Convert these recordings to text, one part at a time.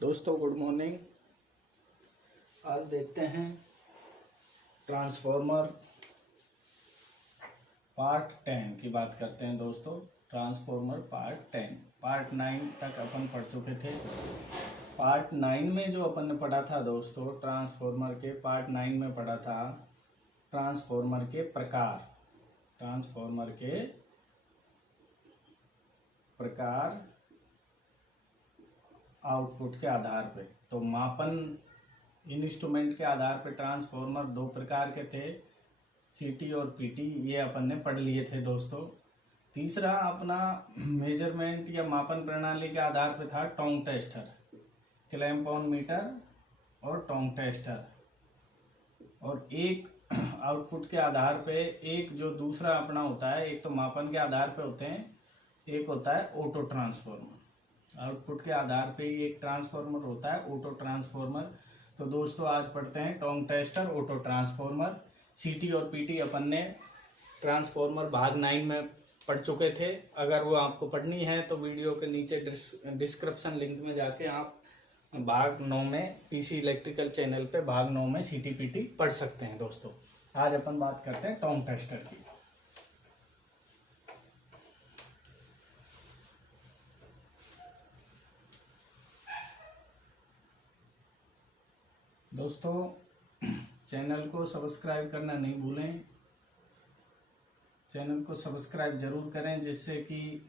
दोस्तों good morning. आज देखते हैं ट्रांसफॉर्मर पार्ट 10 की बात करते हैं दोस्तों। ट्रांसफॉर्मर पार्ट 10 पार्ट 9 तक अपन पढ़ चुके थे। पार्ट 9 में जो अपन ने पढ़ा था दोस्तों, ट्रांसफॉर्मर के पार्ट 9 में पढ़ा था ट्रांसफॉर्मर के प्रकार। ट्रांसफॉर्मर के प्रकार आउटपुट के आधार पे, तो मापन इंस्ट्रूमेंट के आधार पे ट्रांसफॉर्मर दो प्रकार के थे, सीटी और पीटी। ये अपन ने पढ़ लिए थे दोस्तों। तीसरा अपना मेजरमेंट या मापन प्रणाली के आधार पे था Tong tester, clamp on metre और टोंग टेस्टर। और एक आउटपुट के आधार पे एक जो दूसरा अपना होता है, एक तो मापन के आधार पे होते हैं, एक होता है ऑटो ट्रांसफॉर्मर। आउटपुट के आधार पे ही एक ट्रांसफॉर्मर होता है ऑटो ट्रांसफॉर्मर। तो दोस्तों आज पढ़ते हैं टोंग टेस्टर, ऑटो ट्रांसफॉर्मर। सीटी और पीटी अपन ने ट्रांसफॉर्मर भाग 9 में पढ़ चुके थे। अगर वो आपको पढ़नी है तो वीडियो के नीचे डिस्क्रिप्शन लिंक में जाके आप भाग 9 में पीसी इलेक्ट्रिकल चैनल पे भाग 9 में सीटी पीटी पढ़ सकते हैं दोस्तों। आज अपन बात करते हैं टोंग टेस्टर की। दोस्तों चैनल को सब्सक्राइब करना नहीं भूलें। चैनल को सब्सक्राइब जरूर करें, जिससे कि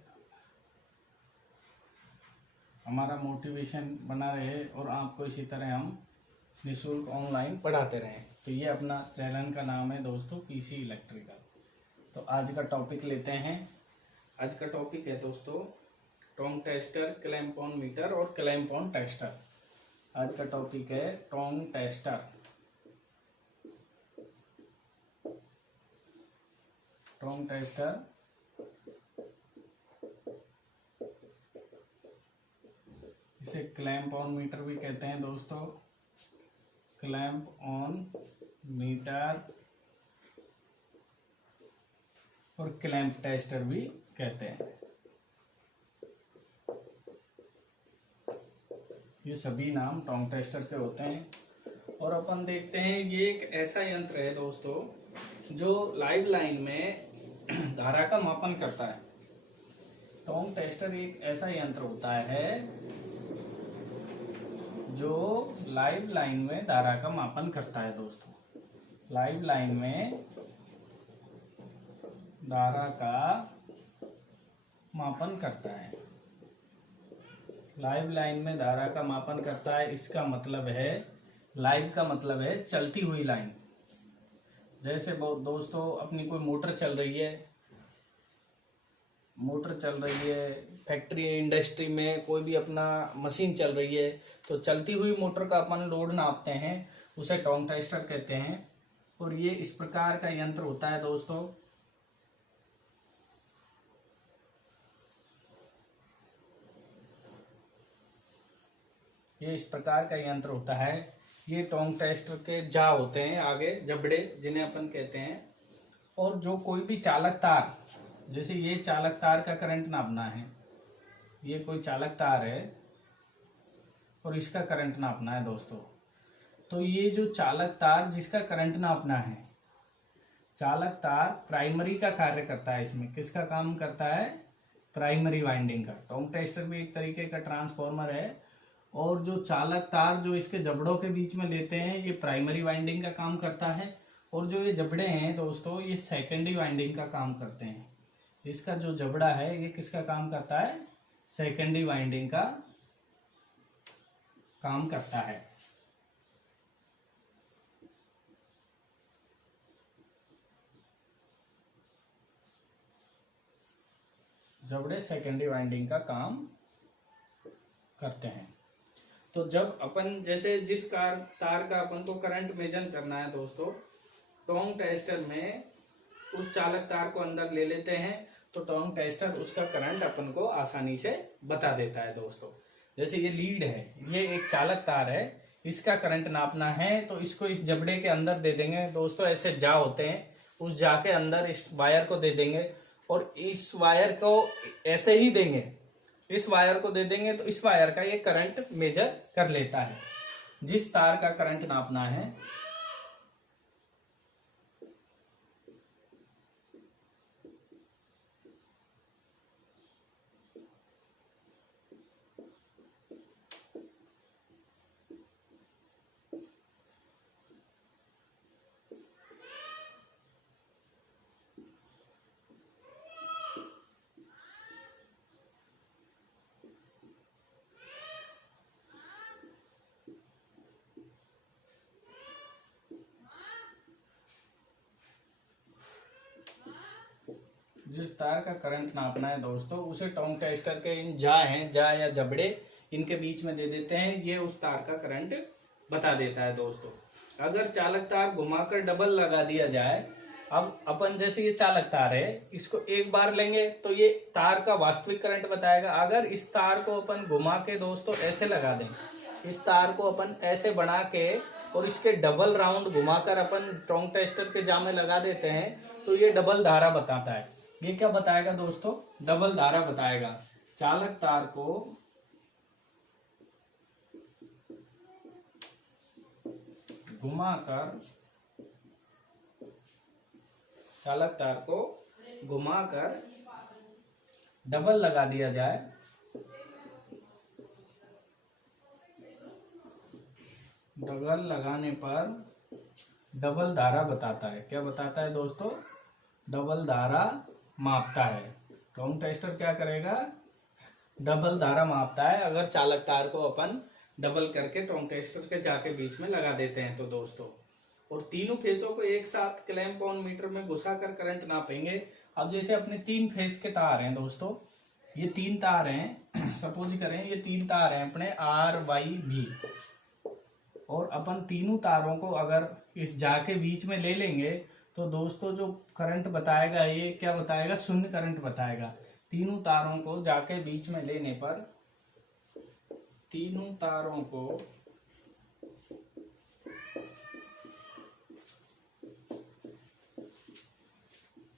हमारा मोटिवेशन बना रहे और आपको इसी तरह हम निःशुल्क ऑनलाइन पढ़ाते रहें। तो ये अपना चैनल का नाम है दोस्तों पीसी इलेक्ट्रिकल। तो आज का टॉपिक लेते हैं। आज का टॉपिक है दोस्तों Tong tester, clamp on metre और क्लैंप ऑन टेस्टर। आज का टॉपिक है टोंग टेस्टर। टोंग टेस्टर इसे क्लैंप ऑन मीटर भी कहते हैं दोस्तों। क्लैंप ऑन मीटर और क्लैंप टेस्टर भी कहते हैं। ये सभी नाम टोंग टेस्टर के होते हैं। और अपन देखते हैं ये एक ऐसा यंत्र है दोस्तों जो लाइव लाइन में धारा का मापन करता है। टोंग टेस्टर एक ऐसा यंत्र होता है जो लाइव लाइन में धारा का मापन करता है दोस्तों। लाइव लाइन में धारा का मापन करता है। लाइव लाइन में धारा का मापन करता है, इसका मतलब है लाइव का मतलब है चलती हुई लाइन। जैसे दोस्तों अपनी कोई मोटर चल रही है, फैक्ट्री इंडस्ट्री में कोई भी अपना मशीन चल रही है, तो चलती हुई मोटर का अपन लोड नापते हैं, उसे टोंग टेस्टर कहते हैं। और ये इस प्रकार का यंत्र होता है दोस्तों। ये इस प्रकार का यंत्र होता है। ये टोंग टेस्टर के जा होते हैं, आगे जबड़े जिन्हें अपन कहते हैं। और जो कोई भी चालक तार, जैसे ये चालक तार का करंट नापना है, ये कोई चालक तार है और इसका करंट नापना है दोस्तों। तो ये जो चालक तार जिसका करंट नापना है, चालक तार प्राइमरी का कार्य करता है। इसमें किसका काम करता है? प्राइमरी वाइंडिंग का। टोंग टेस्टर भी एक तरीके का ट्रांसफॉर्मर है। और जो चालक तार जो इसके जबड़ों के बीच में लेते हैं, ये प्राइमरी वाइंडिंग का काम करता है। और जो ये जबड़े हैं दोस्तों, ये सेकेंडरी वाइंडिंग का काम करते हैं। इसका जो जबड़ा है ये किसका काम करता है? सेकेंडरी वाइंडिंग का काम करता है। जबड़े सेकेंडरी वाइंडिंग का काम करते हैं। तो जब अपन जैसे जिस तार का अपन को करंट मेजर करना है दोस्तों, टोंग टेस्टर में उस चालक तार को अंदर ले लेते हैं, तो टोंग टेस्टर उसका करंट अपन को आसानी से बता देता है दोस्तों। जैसे ये लीड है, ये एक चालक तार है, इसका करंट नापना है तो इसको इस जबड़े के अंदर दे देंगे दोस्तों। ऐसे जा होते हैं, उस जा के अंदर इस वायर को दे देंगे और इस वायर को ऐसे ही देंगे इस वायर को दे देंगे तो इस वायर का ये करंट मेजर कर लेता है। जिस तार का करंट नापना है जिस तार का करंट नापना है दोस्तों उसे टोंग टेस्टर के इन जा या जबड़े इनके बीच में दे देते हैं, ये उस तार का करंट बता देता है दोस्तों। अगर चालक तार घुमाकर डबल लगा दिया जाए, अब अपन जैसे ये चालक तार है इसको एक बार लेंगे तो ये तार का वास्तविक करंट बताएगा। अगर इस तार को अपन घुमा के दोस्तों ऐसे लगा दें, इस तार को अपन ऐसे बना के और इसके डबल राउंड घुमाकर अपन टोंग टेस्टर के जा में लगा देते हैं तो ये डबल धारा बताता है। ये क्या बताएगा दोस्तों? डबल धारा बताएगा। चालक तार को घुमाकर डबल लगा दिया जाए, डबल लगाने पर डबल धारा बताता है। क्या बताता है दोस्तों? डबल धारा मापता है। टोंग टेस्टर क्या करेगा? डबल धारा मापता है। अगर चालक तार को अपन डबल करके टोंग टेस्टर के जाके बीच में लगा देते हैं तो दोस्तों, और तीनों फेसों को एक साथ क्लैंप ऑन मीटर में घुसाकर करंट नापेंगे। अब जैसे अपने 3 फेस के तार हैं दोस्तों, ये 3 तार हैं, सपोज करें ये 3 तार हैं अपने RYB, और अपन तीनों तारों को अगर इस जा के बीच में ले लेंगे तो दोस्तों जो करंट बताएगा ये क्या बताएगा? शून्य करंट बताएगा। तीनों तारों को जाके बीच में लेने पर, तीनों तारों को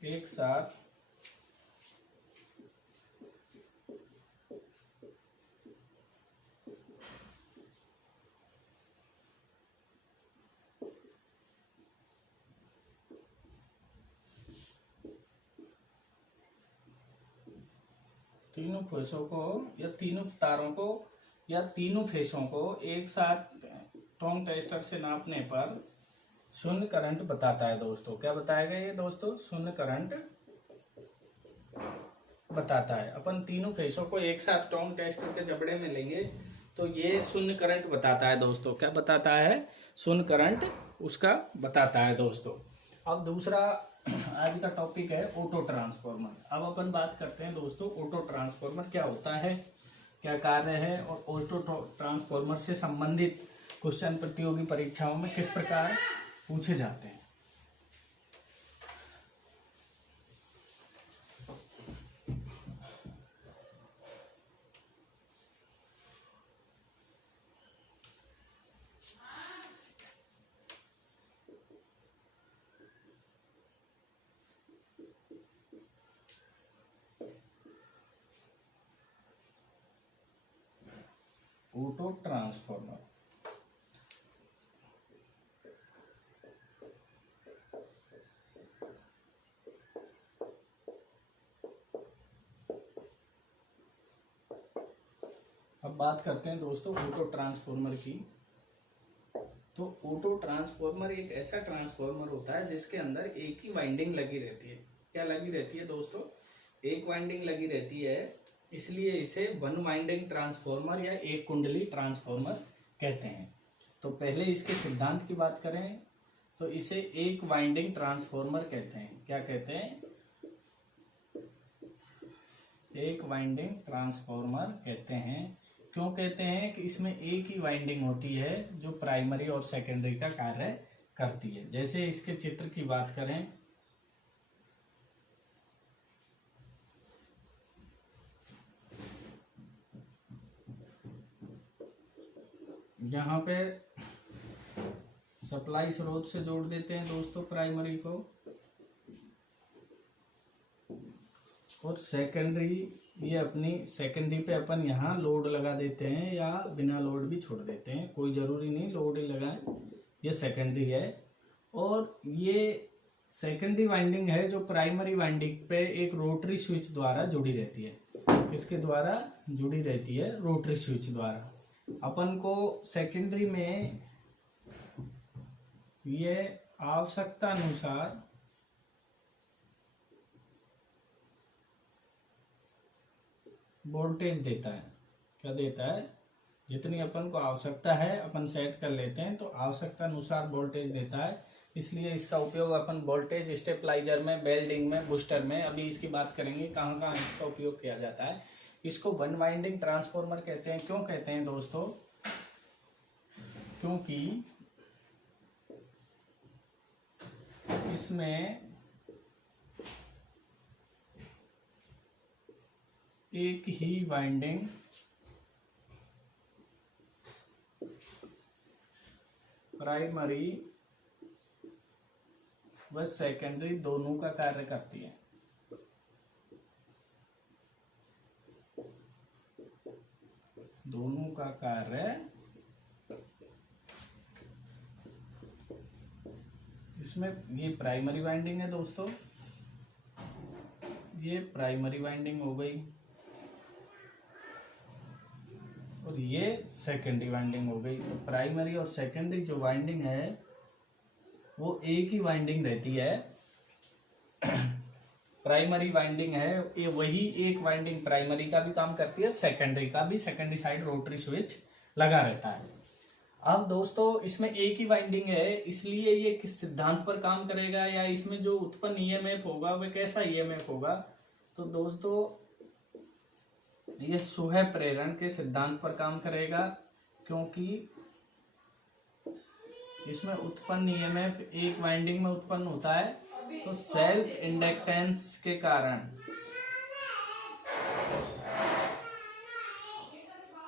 एक साथ तीनों फेसों को या तीनों तारों को या तीनों फेसों को एक साथ टोंग टेस्टर से नापने पर शून्य करंट बताता है दोस्तों। क्या बताएगा ये दोस्तों? शून्य करंट बताता है। अपन तीनों फेसों को एक साथ टोंग टेस्टर के जबड़े में लेंगे तो ये शून्य करंट बताता है दोस्तों। क्या बताता है? शून्य करंट उसका बताता है दोस्तों। अब दूसरा आज का टॉपिक है ऑटो ट्रांसफार्मर। अब अपन बात करते हैं दोस्तों ऑटो ट्रांसफार्मर क्या होता है, क्या कार्य है, और ऑटो ट्रांसफार्मर से संबंधित क्वेश्चन प्रतियोगी परीक्षाओं में किस प्रकार पूछे जाते हैं। ऑटो ट्रांसफार्मर अब बात करते हैं दोस्तों ऑटो ट्रांसफार्मर की। तो ऑटो ट्रांसफार्मर एक ऐसा ट्रांसफार्मर होता है जिसके अंदर एक ही वाइंडिंग लगी रहती है। क्या लगी रहती है दोस्तों? एक वाइंडिंग लगी रहती है, इसलिए इसे वन वाइंडिंग ट्रांसफार्मर या एक कुंडली ट्रांसफार्मर कहते हैं। तो पहले इसके सिद्धांत की बात करें तो इसे एक वाइंडिंग ट्रांसफार्मर कहते हैं। क्या कहते हैं? एक वाइंडिंग ट्रांसफार्मर कहते हैं। क्यों कहते हैं? कि इसमें एक ही वाइंडिंग होती है जो प्राइमरी और सेकेंडरी का कार्य करती है। जैसे इसके चित्र की बात करें, यहाँ पे सप्लाई स्रोत से जोड़ देते हैं दोस्तों प्राइमरी को, और सेकेंडरी ये अपनी सेकेंडरी पे अपन यहाँ लोड लगा देते हैं या बिना लोड भी छोड़ देते हैं, कोई ज़रूरी नहीं लोड ही लगाएं। ये सेकेंडरी है और ये सेकेंडरी वाइंडिंग है जो प्राइमरी वाइंडिंग पे एक रोटरी स्विच द्वारा जुड़ी रहती है। इसके द्वारा जुड़ी रहती है रोटरी स्विच द्वारा। अपन को सेकेंडरी में ये आवश्यकता अनुसार वोल्टेज देता है। क्या देता है? जितनी अपन को आवश्यकता है अपन सेट कर लेते हैं, तो आवश्यकता अनुसार वोल्टेज देता है। इसलिए इसका उपयोग अपन वोल्टेज स्टेबलाइजर में, वेल्डिंग में, बूस्टर में, अभी इसकी बात करेंगे कहाँ कहाँ इसका उपयोग किया जाता है। इसको वन वाइंडिंग ट्रांसफॉर्मर कहते हैं। क्यों कहते हैं दोस्तों? क्योंकि इसमें एक ही वाइंडिंग प्राइमरी व सेकेंडरी दोनों का कार्य करती है। दोनों का कार्य इसमें ये प्राइमरी वाइंडिंग है दोस्तों, ये प्राइमरी वाइंडिंग हो गई और ये सेकेंडरी वाइंडिंग हो गई। तो प्राइमरी और सेकेंडरी जो वाइंडिंग है वो एक ही वाइंडिंग रहती है। प्राइमरी वाइंडिंग है ये वही एक वाइंडिंग प्राइमरी का भी काम करती है, सेकेंडरी का भी, सेकेंडरी साइड रोटरी स्विच लगा रहता है। अब दोस्तों इसमें एक ही वाइंडिंग है, इसलिए ये किस सिद्धांत पर काम करेगा या इसमें जो उत्पन्न ईएमएफ होगा वह कैसा ईएमएफ होगा? तो दोस्तों ये स्वयं प्रेरण के सिद्धांत पर काम करेगा, क्योंकि इसमें उत्पन्न ईएमएफ एक वाइंडिंग में उत्पन्न होता है तो सेल्फ इंडक्टेंस के कारण,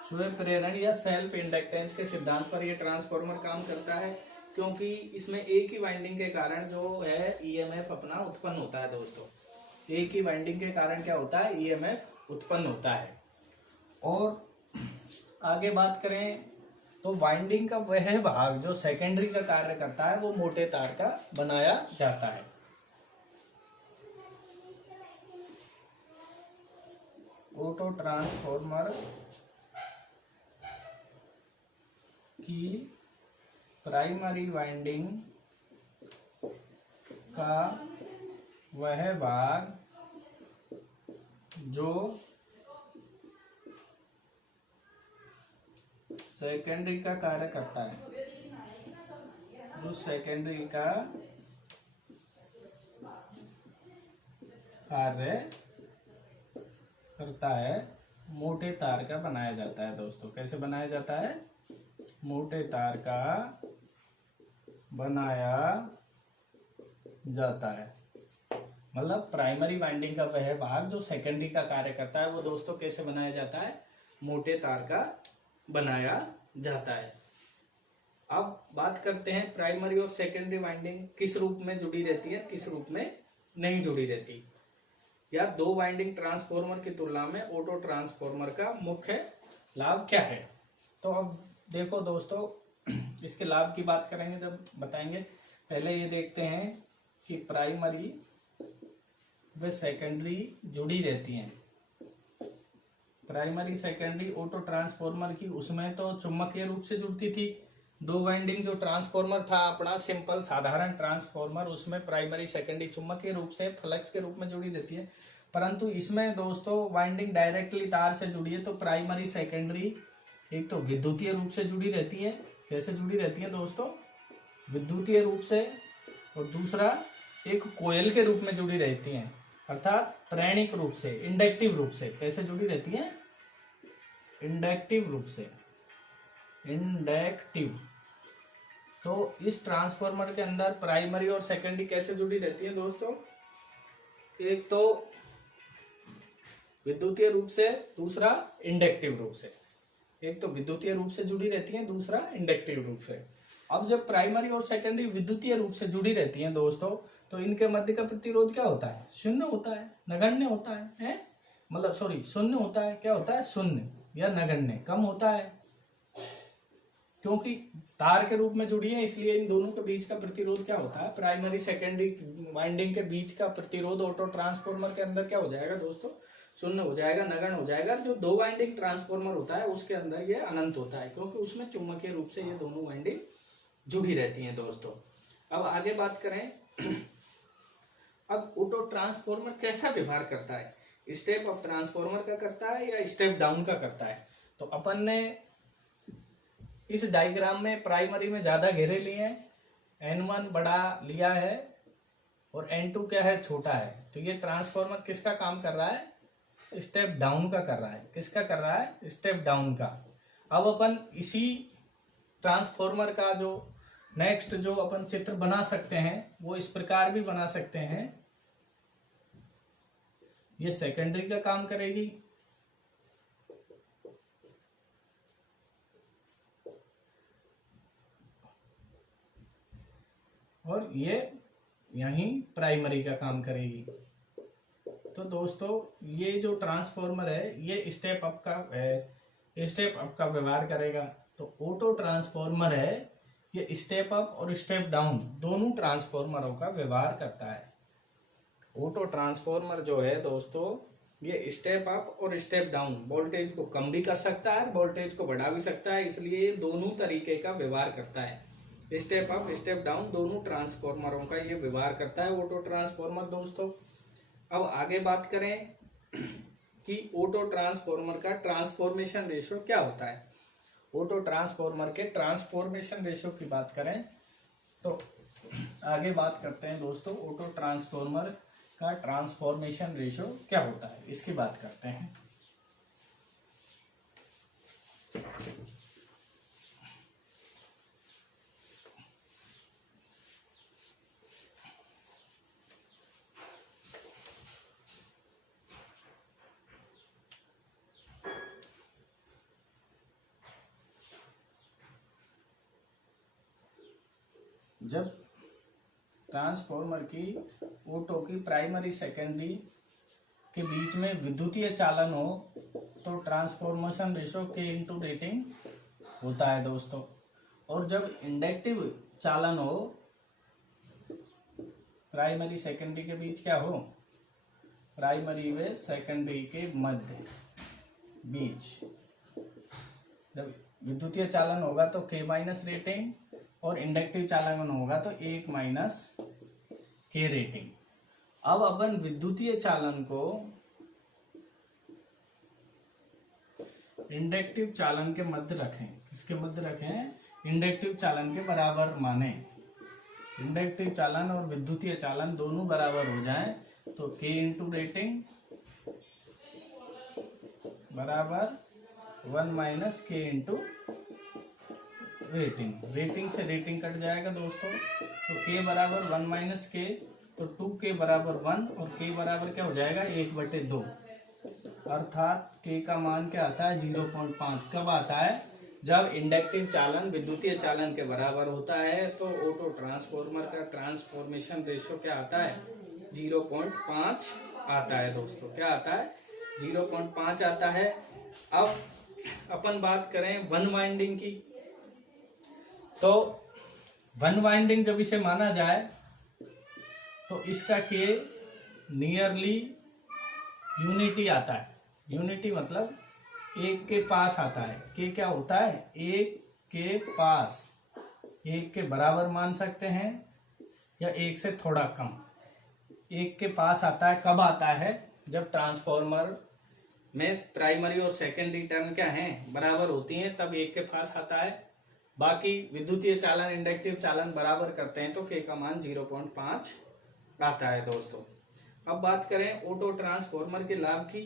स्वयं प्रेरण या सेल्फ इंडक्टेंस के सिद्धांत पर यह ट्रांसफॉर्मर काम करता है, क्योंकि इसमें एक ही वाइंडिंग के कारण जो है ईएमएफ अपना उत्पन्न होता है। दोस्तों एक ही वाइंडिंग के कारण क्या होता है? ईएमएफ उत्पन्न होता है। और आगे बात करें तो वाइंडिंग का वह भाग जो सेकेंडरी का कार्य करता है वो मोटे तार का बनाया जाता है। ऑटो ट्रांसफॉर्मर की प्राइमरी वाइंडिंग का वह भाग जो सेकेंडरी का कार्य करता है, जो सेकेंडरी का कार्य करता है मोटे तार का बनाया जाता है। दोस्तों कैसे बनाया जाता है? मोटे तार का बनाया जाता है। मतलब प्राइमरी वाइंडिंग का वह भाग जो सेकेंडरी का कार्य करता है वो दोस्तों कैसे बनाया जाता है? मोटे तार का बनाया जाता है। अब बात करते हैं प्राइमरी और सेकेंडरी वाइंडिंग किस रूप में जुड़ी रहती है, किस रूप में नहीं जुड़ी रहती, या दो वाइंडिंग ट्रांसफॉर्मर की तुलना में ऑटो ट्रांसफॉर्मर का मुख्य लाभ क्या है। तो अब देखो दोस्तों इसके लाभ की बात करेंगे जब बताएंगे। पहले ये देखते हैं कि प्राइमरी व सेकेंडरी जुड़ी रहती हैं। प्राइमरी सेकेंडरी ऑटो ट्रांसफॉर्मर की उसमें तो चुंबकीय रूप से जुड़ती थी। दो वाइंडिंग जो ट्रांसफॉर्मर था अपना सिंपल साधारण ट्रांसफॉर्मर, उसमें प्राइमरी सेकेंडरी चुंबकीय रूप से फ्लक्स के रूप में जुड़ी रहती है। परंतु इसमें दोस्तों वाइंडिंग डायरेक्टली तार से जुड़ी है, तो प्राइमरी सेकेंडरी एक तो विद्युतीय रूप से जुड़ी रहती है। कैसे जुड़ी रहती है दोस्तों? विद्युतीय रूप से, और दूसरा एक कोयल के रूप में जुड़ी रहती हैं, अर्थात प्रेरणिक रूप से, इंडक्टिव रूप से। कैसे जुड़ी रहती है? इंडक्टिव रूप से, इंडक्टिव। तो इस ट्रांसफॉर्मर के अंदर प्राइमरी और सेकेंडरी कैसे जुड़ी रहती है दोस्तों? एक तो विद्युतीय रूप से, दूसरा इंडक्टिव रूप से। एक तो विद्युतीय रूप से जुड़ी रहती है, दूसरा इंडक्टिव रूप से। अब जब प्राइमरी और सेकेंडरी विद्युतीय रूप से जुड़ी रहती हैं दोस्तों, तो इनके मध्य का प्रतिरोध क्या होता है? शून्य होता है, नगण्य होता है। मतलब सॉरी शून्य होता है, क्या होता है, शून्य या नगण्य, कम होता है, क्योंकि तार के रूप में जुड़ी है इसलिए इन दोनों के बीच का प्रतिरोध क्या होता है, प्राइमरी सेकेंडरी वाइंडिंग के बीच का प्रतिरोध ऑटो ट्रांसफॉर्मर के अंदर क्या हो जाएगा दोस्तों, शून्य हो जाएगा, नगण्य हो जाएगा। जो दो वाइंडिंग ट्रांसफॉर्मर होता है उसके अंदर ये अनंत होता है, क्योंकि उसमें चुंबकीय रूप से ये दोनों वाइंडिंग जुड़ी रहती हैं दोस्तों। अब आगे बात करें, अब ऑटो ट्रांसफॉर्मर कैसा व्यवहार करता है, स्टेप अप ट्रांसफॉर्मर का करता है या स्टेप डाउन का करता है। तो अपन ने इस डायग्राम में प्राइमरी में ज्यादा घेरे लिए हैं, N1 बड़ा लिया है और N2 क्या है, छोटा है। तो ये ट्रांसफॉर्मर किसका काम कर रहा है, स्टेप डाउन का कर रहा है। किसका कर रहा है, स्टेप डाउन का। अब अपन इसी ट्रांसफॉर्मर का जो नेक्स्ट जो अपन चित्र बना सकते हैं वो इस प्रकार भी बना सकते हैं, ये सेकेंडरी का काम करेगी और ये यहीं प्राइमरी का काम करेगी। तो दोस्तों ये जो ट्रांसफॉर्मर है ये स्टेप अप का व्यवहार करेगा। तो ऑटो ट्रांसफॉर्मर है ये स्टेप अप और स्टेप डाउन दोनों ट्रांसफॉर्मरों का व्यवहार करता है। ऑटो ट्रांसफॉर्मर जो है दोस्तों ये स्टेप अप और स्टेप डाउन वोल्टेज को कम भी कर सकता है, वोल्टेज को बढ़ा भी सकता है, इसलिए ये दोनों तरीके का व्यवहार करता है। स्टेप अप स्टेप डाउन दोनों ट्रांसफॉर्मरों का ये व्यवहार करता है ऑटो ट्रांसफॉर्मर दोस्तों। अब आगे बात करें कि ऑटो ट्रांसफॉर्मर का ट्रांसफॉर्मेशन रेशियो क्या होता है। ऑटो ट्रांसफॉर्मर के ट्रांसफॉर्मेशन रेशियो की बात करें तो आगे बात करते हैं दोस्तों, ऑटो ट्रांसफॉर्मर का ट्रांसफॉर्मेशन रेशियो क्या होता है इसकी बात करते हैं। जब ट्रांसफॉर्मर की ऑटो की प्राइमरी सेकेंडरी के बीच में विद्युतीय चालन हो तो transformation ratio K into rating होता है दोस्तों। और जब इंडक्टिव चालन हो प्राइमरी सेकेंडरी के बीच क्या हो, प्राइमरी व सेकेंडरी के मध्य बीच जब विद्युतीय चालन होगा तो K माइनस रेटिंग और इंडक्टिव चालन होगा तो 1 माइनस K रेटिंग। अब अपन विद्युतीय चालन को इंडक्टिव चालन के मध्य रखें, किसके मध्य रखें, इंडक्टिव चालन के बराबर माने। इंडक्टिव चालन और विद्युतीय चालन दोनों बराबर हो जाएं तो K इंटू रेटिंग बराबर 1 minus K into rating. Rating से रेटिंग कट जाएगा दोस्तों, तो K बराबर 1 माइनस K, तो 2K बराबर 1 और K बराबर क्या हो जाएगा 1/2, अर्थात K का मान क्या आता है 0.5। कब आता है, जब इंडक्टिव चालन विद्युतीय चालन के बराबर होता है। तो ऑटो ट्रांसफॉर्मर का ट्रांसफॉर्मेशन रेशियो क्या आता है 0.5 आता है दोस्तों। क्या आता है 0.5 आता है। अब अपन बात करें वन वाइंडिंग की, तो वन वाइंडिंग जब इसे माना जाए तो इसका K नियरली यूनिटी आता है। यूनिटी मतलब एक के पास आता है। K क्या होता है, एक के पास, एक के बराबर मान सकते हैं या एक से थोड़ा कम, एक के पास आता है। कब आता है, जब ट्रांसफॉर्मर में प्राइमरी और सेकेंडरी टर्न क्या हैं बराबर होती हैं, तब एक के पास आता है। बाकी विद्युतीय चालन इंडक्टिव चालन बराबर करते हैं तो K का मान 0.5 आता है दोस्तों। अब बात करें ऑटो ट्रांसफॉर्मर के लाभ की,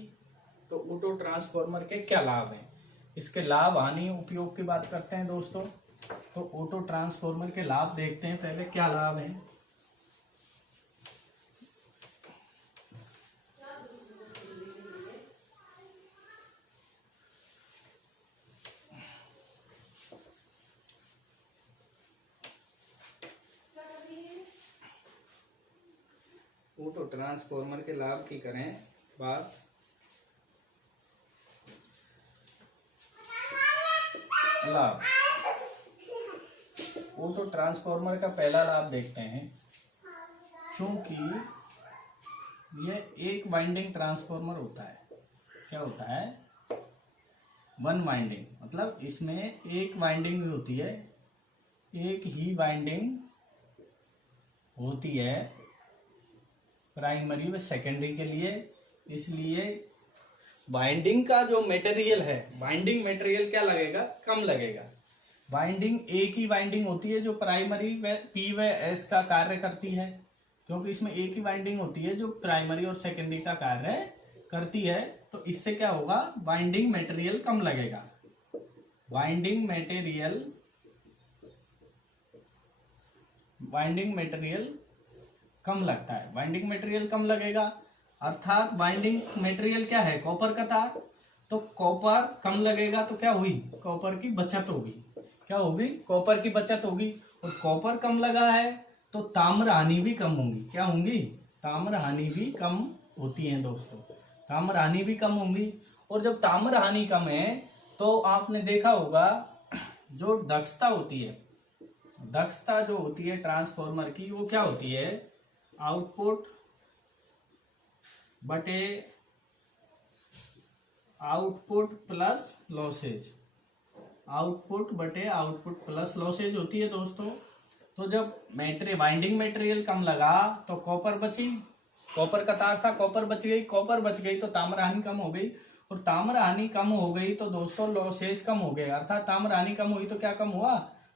तो ऑटो ट्रांसफॉर्मर के क्या लाभ हैं, इसके लाभ हानि उपयोग की बात करते हैं दोस्तों। तो ऑटो ट्रांसफॉर्मर के लाभ देखते हैं पहले, क्या लाभ हैं। ऑटो ट्रांसफॉर्मर के लाभ की करें बात, लाभ। ऑटो ट्रांसफॉर्मर का पहला लाभ देखते हैं। चूंकि ये एक वाइंडिंग ट्रांसफॉर्मर होता है, क्या होता है, वन वाइंडिंग, मतलब इसमें एक वाइंडिंग भी होती है, एक ही वाइंडिंग होती है प्राइमरी व सेकेंडरी के लिए। इसलिए वाइंडिंग का जो मटेरियल है, वाइंडिंग मटेरियल क्या लगेगा, कम लगेगा। वाइंडिंग एक ही वाइंडिंग होती है जो प्राइमरी व पी व एस का कार्य करती है, क्योंकि इसमें एक ही वाइंडिंग होती है जो प्राइमरी और सेकेंडरी का कार्य करती है। तो इससे क्या होगा, वाइंडिंग मटेरियल कम लगेगा। वाइंडिंग मटेरियल कम लगता है, वाइंडिंग मटेरियल कम लगेगा, अर्थात वाइंडिंग मटेरियल क्या है, कॉपर का तार। तो कॉपर कम लगेगा तो क्या हुई, कॉपर की बचत होगी। क्या होगी, कॉपर की बचत होगी। और कॉपर कम लगा है तो ताम्र हानि भी कम होंगी। क्या होंगी, ताम्र हानि भी कम होती है दोस्तों, ताम्र हानि भी कम होंगी। और जब ताम्र हानि कम है तो आपने देखा होगा जो दक्षता होती है, दक्षता जो होती है ट्रांसफॉर्मर की, वो क्या होती है, आउटपुट बटे आउटपुट प्लस लॉसेज, आउटपुट बटे आउटपुट प्लस लॉसेज होती है दोस्तों। तो जब वाइंडिंग मटेरियल कम लगा तो कॉपर बची, कॉपर का तार था, कॉपर बच गई, कॉपर बच गई तो ताम्र हानि कम हो गई, और ताम्र हानि कम हो गई तो दोस्तों लॉसेज कम हो गए। अर्थात ताम्र हानि कम हुई तो क्या कम हुआ,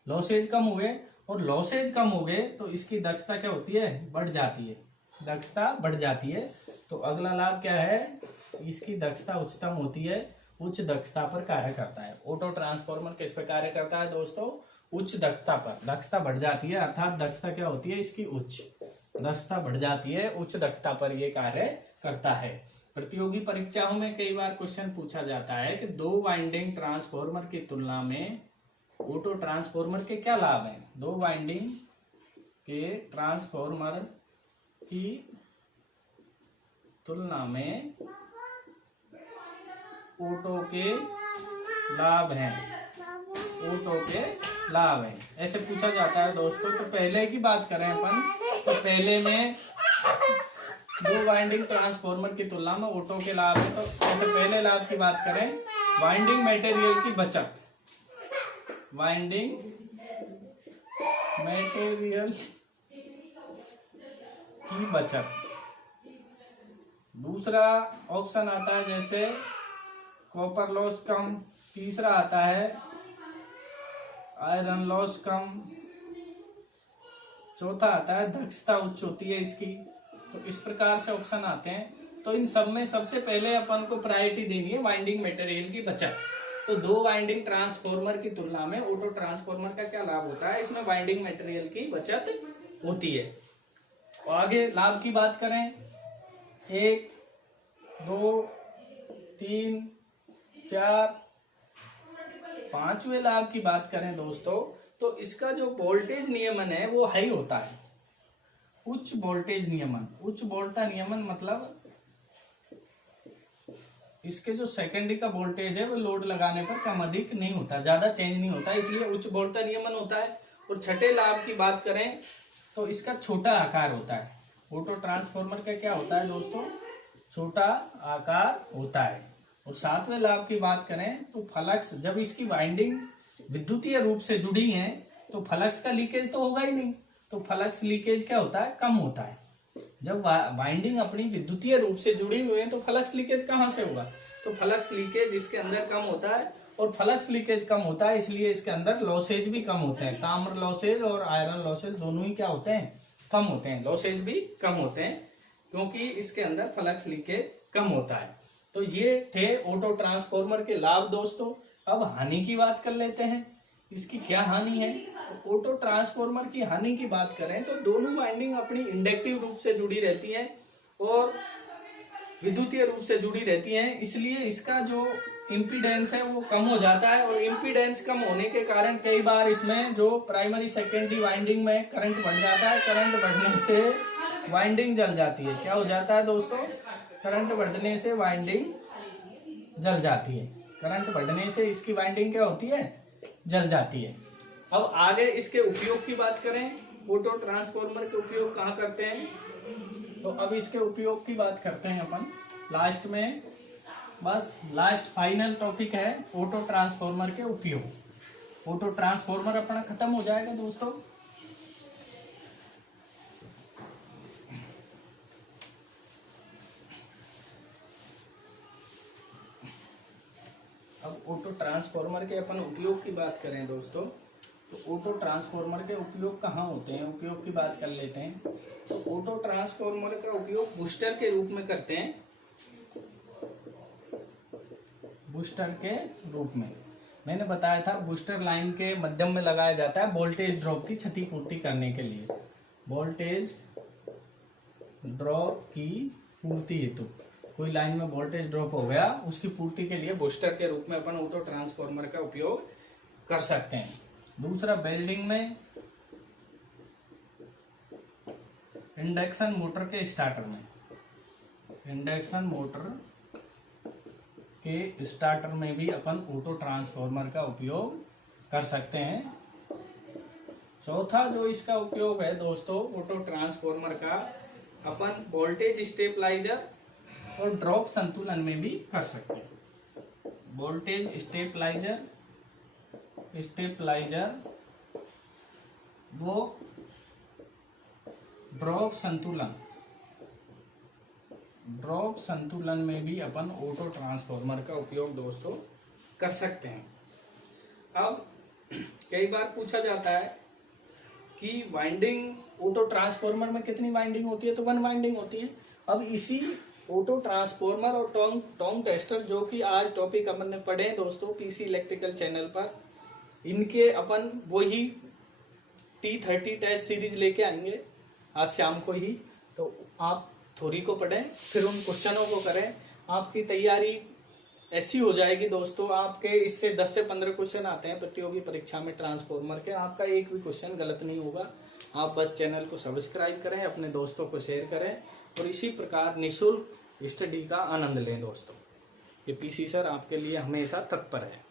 लॉसेज कम हुए, और लॉसेज कम हो गए तो इसकी दक्षता क्या होती है, बढ़ जाती है, दक्षता बढ़ जाती है। तो अगला लाभ क्या है, इसकी दक्षता उच्चतम होती है, उच्च दक्षता पर कार्य करता है। ऑटो ट्रांसफॉर्मर किस पर कार्य करता है दोस्तों, उच्च दक्षता पर, दक्षता बढ़ जाती है, अर्थात दक्षता क्या होती है इसकी, उच्च दक्षता बढ़ जाती है, उच्च दक्षता पर यह कार्य करता है। प्रतियोगी परीक्षाओं में कई बार क्वेश्चन पूछा जाता है कि दो वाइंडिंग ट्रांसफॉर्मर की तुलना में ऑटो ट्रांसफॉर्मर के क्या लाभ हैं। दो वाइंडिंग के ट्रांसफॉर्मर की तुलना में ऑटो के लाभ हैं, ऑटो के लाभ हैं, ऐसे पूछा जाता है दोस्तों। तो पहले की बात करें अपन, तो पहले में दो वाइंडिंग ट्रांसफॉर्मर की तुलना में ऑटो के लाभ हैं। तो जैसे पहले लाभ की बात करें, वाइंडिंग मटेरियल की बचत, वाइंडिंग मटेरियल की बचत। दूसरा ऑप्शन आता है जैसे कॉपर लॉस कम, तीसरा आता है आयरन लॉस कम, चौथा आता है दक्षता उच्च होती है इसकी। तो इस प्रकार से ऑप्शन आते हैं। तो इन सब में सबसे पहले अपन को प्रायोरिटी देनी है वाइंडिंग मटेरियल की बचत। तो दो वाइंडिंग ट्रांसफॉर्मर की तुलना में ऑटो ट्रांसफॉर्मर का क्या लाभ होता है, इसमें वाइंडिंग मटेरियल की बचत होती है। और आगे लाभ की बात करें, 1 2 3 4 5वें लाभ की बात करें दोस्तों, तो इसका जो वोल्टेज नियमन है वो हाई होता है, उच्च वोल्टेज नियमन। उच्च वोल्टेज नियमन मतलब इसके जो सेकेंडरी का वोल्टेज है वो लोड लगाने पर कम अधिक नहीं होता, ज्यादा चेंज नहीं होता, इसलिए उच्च वोल्टेज नियमन होता है। और छठे लाभ की बात करें तो इसका छोटा आकार होता है। ऑटो ट्रांसफॉर्मर का क्या होता है दोस्तों, छोटा आकार होता है। और सातवें लाभ की बात करें तो फ्लक्स, जब इसकी वाइंडिंग विद्युतीय रूप से जुड़ी है तो फ्लक्स का लीकेज तो होगा ही नहीं, तो फ्लक्स लीकेज क्या होता है, कम होता है। जब वाइंडिंग अपनी विद्युतीय रूप से जुड़ी हुई है तो फ्लक्स लीकेज कहाँ से होगा, तो फ्लक्स लीकेज इसके अंदर कम होता है। और फ्लक्स लीकेज कम होता है इसलिए इसके अंदर लॉसेज भी कम होते हैं। ताम्र लॉसेज और आयरन लॉसेज दोनों ही क्या होते हैं, कम होते हैं, लॉसेज भी कम होते हैं, क्योंकि इसके अंदर फ्लक्स लीकेज कम होता है। तो ये थे ऑटो ट्रांसफॉर्मर के लाभ दोस्तों। अब हानि की बात कर लेते हैं, इसकी क्या हानि है। तो ऑटो ट्रांसफॉर्मर की हानि की बात करें तो दोनों वाइंडिंग अपनी इंडक्टिव रूप से जुड़ी रहती हैं और विद्युतीय रूप से जुड़ी रहती हैं, इसलिए इसका जो इम्पीडेंस है वो कम हो जाता है। और इम्पीडेंस कम होने के कारण कई बार इसमें जो प्राइमरी सेकेंडरी वाइंडिंग में करंट बढ़ जाता है, करंट बढ़ने से वाइंडिंग जल जाती है। क्या हो जाता है दोस्तों, करंट बढ़ने से वाइंडिंग जल जाती है। करंट बढ़ने से इसकी वाइंडिंग क्या होती है, जल जाती है। अब आगे इसके उपयोग की बात करें, ऑटो ट्रांसफार्मर के उपयोग कहाँ करते हैं, तो अब इसके उपयोग की बात करते हैं अपन लास्ट में। बस लास्ट फाइनल टॉपिक है ऑटो ट्रांसफार्मर के उपयोग। ऑटो ट्रांसफार्मर अपना खत्म हो जाएगा दोस्तों। अब ऑटो ट्रांसफार्मर के अपन उपयोग की बात करें दोस्तों, तो ऑटो ट्रांसफार्मर के उपयोग कहाँ होते हैं, उपयोग की बात कर लेते हैं। तो ऑटो ट्रांसफार्मर का उपयोग बूस्टर के रूप में करते हैं, बूस्टर के रूप में। मैंने बताया था बूस्टर लाइन के मध्यम में लगाया जाता है वोल्टेज ड्रॉप की क्षतिपूर्ति करने के लिए, वोल्टेज ड्रॉप की पूर्ति हेतु। कोई लाइन में वोल्टेज ड्रॉप हो गया, उसकी पूर्ति के लिए बूस्टर के रूप में अपन ऑटो ट्रांसफार्मर का उपयोग कर सकते हैं। दूसरा, वेल्डिंग में, इंडक्शन मोटर के स्टार्टर में, इंडक्शन मोटर के स्टार्टर में भी अपन ऑटो ट्रांसफार्मर का उपयोग कर सकते हैं। चौथा जो इसका उपयोग है दोस्तों ऑटो ट्रांसफार्मर का, अपन वोल्टेज स्टेबलाइजर और ड्रॉप संतुलन में भी कर सकते हैं। वोल्टेज स्टेबलाइजर वो ड्रॉप संतुलन में भी अपन ऑटो ट्रांसफार्मर का उपयोग दोस्तों कर सकते हैं। अब कई बार पूछा जाता है कि वाइंडिंग ऑटो ट्रांसफार्मर में कितनी वाइंडिंग होती है, तो 1 वाइंडिंग होती है। अब इसी ऑटो ट्रांसफार्मर और टोंग टेस्टर जो कि आज टॉपिक अपन ने पढ़े दोस्तों पीसी इलेक्ट्रिकल चैनल पर, इनके अपन वही T30 टेस्ट सीरीज लेके आएंगे आज शाम को ही। तो आप थ्योरी को पढ़ें, फिर उन क्वेश्चनों को करें, आपकी तैयारी ऐसी हो जाएगी दोस्तों। आपके इससे 10 से 15 क्वेश्चन आते हैं प्रतियोगी परीक्षा में ट्रांसफार्मर के, आपका एक भी क्वेश्चन गलत नहीं होगा। आप बस चैनल को सब्सक्राइब करें, अपने दोस्तों को शेयर करें और इसी प्रकार निःशुल्क स्टडी का आनंद लें दोस्तों। ये पीसी सर आपके लिए हमेशा तत्पर है।